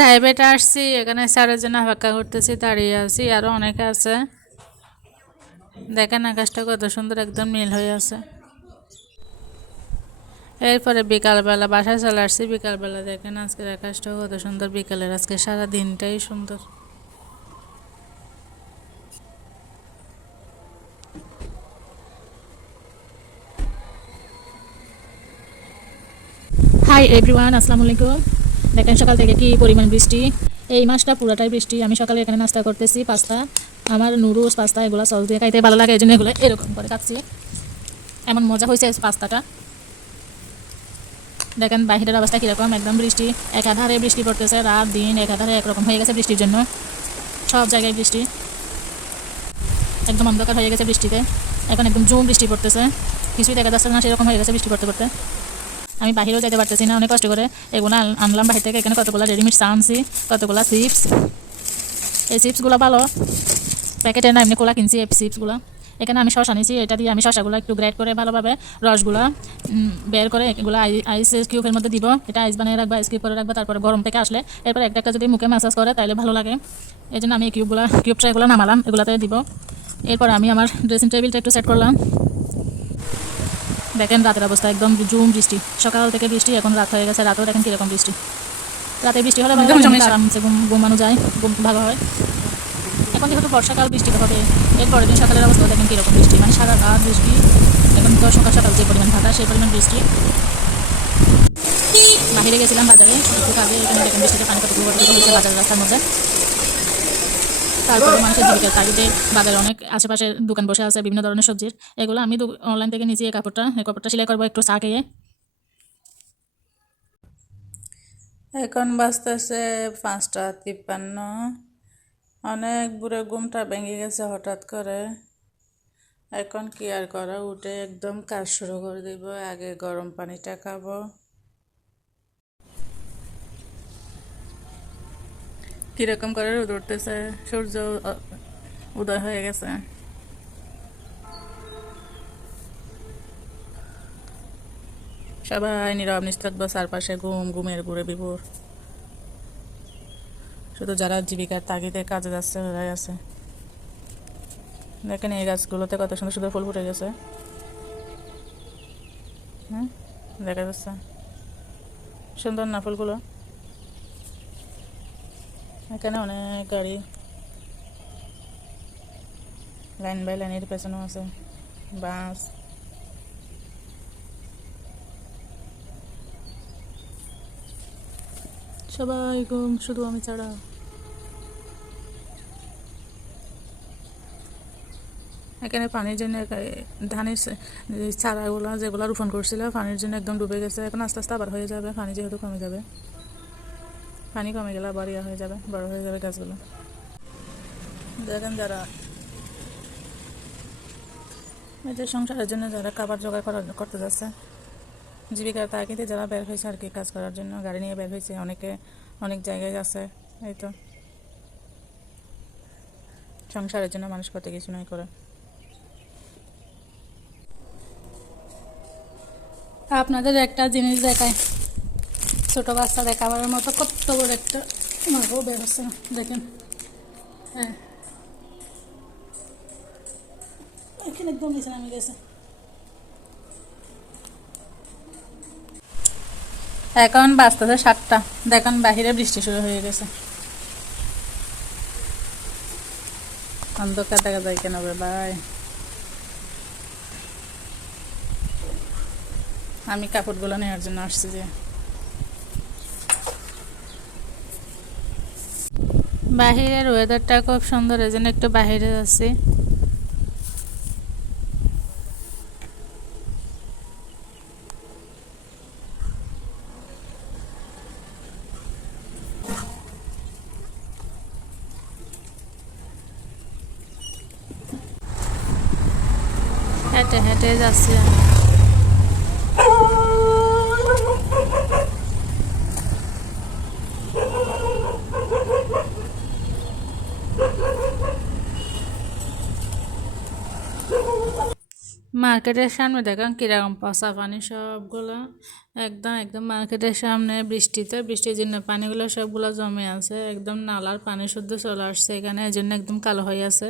Private আসছি, এখানে স্যারের জন্য অপেক্ষা করতেছি, দাঁড়িয়ে আছি। আরও অনেকে আছে। দেখেন আকাশটা কত সুন্দর, একদম নীল হয়ে আছে। এরপরে বিকালবেলা বাসায় চলে আসছি। বিকালবেলা দেখেন আজকের আকাশটা কত সুন্দর। বিকালের আজকে সারা দিনটাই সুন্দর। হাই এভরিওয়ান, আসসালামু আলাইকুম। দেখেন সকাল থেকে কি পরিমাণ বৃষ্টি। এই মাসটা পুরোটাই বৃষ্টি। আমি সকালে এখানে নাস্তা করতেছি পাস্তা। আমার নুডলস পাস্তা এগুলো সস দিয়ে খাইতে ভালো লাগে, এই জন্য এগুলো এরকম করে খাচ্ছি। এমন মজা হয়েছে পাস্তাটা। দেখেন বাহিরের অবস্থা কীরকম, একদম বৃষ্টি। একাধারে বৃষ্টি পড়তেছে, রাত দিন একাধারে একরকম হয়ে গেছে বৃষ্টির জন্য। সব জায়গায় বৃষ্টি, একদম অন্ধকার হয়ে গেছে বৃষ্টিতে। এখন একদম জুম বৃষ্টি পড়তেছে, কিছুই দেখা যাচ্ছে না, সেরকম হয়ে গেছে বৃষ্টি পড়তে পড়তে। আমি বাহিরেও যেতে পারতেছি না, অনেক কষ্ট করে এগুলো আনলাম বাহির থেকে। এখানে কতগুলো রেডিমেড চা আনছি, কতগুলো চিপস। এই চিপসগুলো ভালো, প্যাকেটের না, এমনি খোলা কিনছি এই চিপসগুলো। এখানে আমি শসা নিয়েছি, এটা দিয়ে আমি শসাগুলো একটু গ্রেড করে ভালোভাবে রসগুলো বের করে এগুলো আইস কিউবের মধ্যে দিব। এটা আইস বানিয়ে রাখবো, আইস কিউব করে রাখবো। তারপরে গরম থেকে আসলে এরপর একটা একটা যদি মুখে ম্যাসাজ করে তাহলে ভালো লাগে। এই জন্য আমি এই কিউব ট্রাইগুলো নামালাম, এগুলোতে দিব। এরপর আমি আমার ড্রেসিং টেবিলটা একটু সেট করলাম। দেখেন রাতের অবস্থা, একদম জুম বৃষ্টি। সকাল থেকে বৃষ্টি, এখন রাত হয়ে গেছে। রাতেও দেখেন কীরকম বৃষ্টি। রাতে বৃষ্টি হলে আরামসে ঘুমানো যায়, ঘুম ভালো হয়। এখন যেহেতু বর্ষাকাল, বৃষ্টি হবে। এরপরের দিন সকালের অবস্থা দেখেন কীরকম বৃষ্টি, মানে সারা রাত বৃষ্টি। এখন তো সকাল সকাল যে পরিমাণ ভাটা, সেই পরিমাণ বৃষ্টি। বাহিরে গেছিলাম বাজারে একটু আগে, এখানে দেখেন বৃষ্টিতে পানি কতটুকু হয়েছে বাজার রাস্তার মধ্যে। তারপরে মানুষের জীবিকার তাগিদে বাজারে অনেক আশেপাশে দোকান বসে আছে বিভিন্ন ধরনের সবজির। এগুলো আমি অনলাইন থেকে নিয়েছি। এই কাপড়টা সেলাই করবো একটু চা খেয়ে। এখন বাজতেছে 5:53। অনেক বুড়ো ঘুমটা ভেঙে গেছে হঠাৎ করে। এখন কি আর করা, উঠে একদম কাজ শুরু করে দিব। আগে গরম পানিটা খাবো। কিরকম করে রোদ উঠতেছে, সূর্য উদয় হয়ে গেছে। সবাই নীরব নিস্তব্ধ, চারপাশে ঘুমের ঘুরে বিভোর। শুধু যারা জীবিকার তাগিদে কাজে যাচ্ছে ওরাই আছে। দেখেন এই গাছগুলোতে কত সুন্দর সুন্দর ফুল ফুটে গেছে। হ্যাঁ, দেখা যাচ্ছে সুন্দর না ফুলগুলো। এখানে অনেক গাড়ি লাইন বাই লাইনের পেছনেও আছে বাস। সবাই ঘুম, শুধু আমি ছাড়া। এখানে পানির জন্য ধানের চারাগুলো যেগুলো রোপণ করছিল পানির জন্য একদম ডুবে গেছে। এখন আস্তে আস্তে আবার হয়ে যাবে, পানি যেহেতু কমে যাবে। পানি কমে গেলে আবার হয়ে যাবে, বড় হয়ে যাবে গাছগুলো। দেখেন যারা এদের সংসারের জন্য যারা খাবার জোগাড় করতে যাচ্ছে, জীবিকার তাগিদে যারা বের হয়েছে আর কি কাজ করার জন্য, গাড়ি নিয়ে বের হয়েছে। অনেকে অনেক জায়গায় আছে। এই তো সংসারের জন্য মানুষ কত কিছু নয় করে। আপনাদের একটা জিনিস দেখায়, ছোটো বাচ্চা দেখাবার মতো কত বড় একটা মাগো বের হচ্ছে না, দেখেন। হ্যাঁ, এখানে একদম নিচে নামে গেছে। এখন বাজতেছে 7টা। দেখেন বাহিরে বৃষ্টি শুরু হয়ে গেছে। অন্ধকার দেখা যায় কেন রে ভাই। আমি কাপড়গুলো নেওয়ার জন্য আসছি যে। বাহিরের ওয়েদারটা খুব সুন্দর, এই জন্য একটু বাহিরে যাচ্ছি। হেঁটে হেঁটে যাচ্ছি আমি। মার্কেটের সামনে দেখেন কিরকম পচা পানি সবগুলো একদম একদম মার্কেটের সামনে বৃষ্টির জন্য পানিগুলো সবগুলো জমে আছে একদম নালার পানি শুদ্ধ চলে আসছে এখানে এই জন্য একদম কালো হয়ে আছে।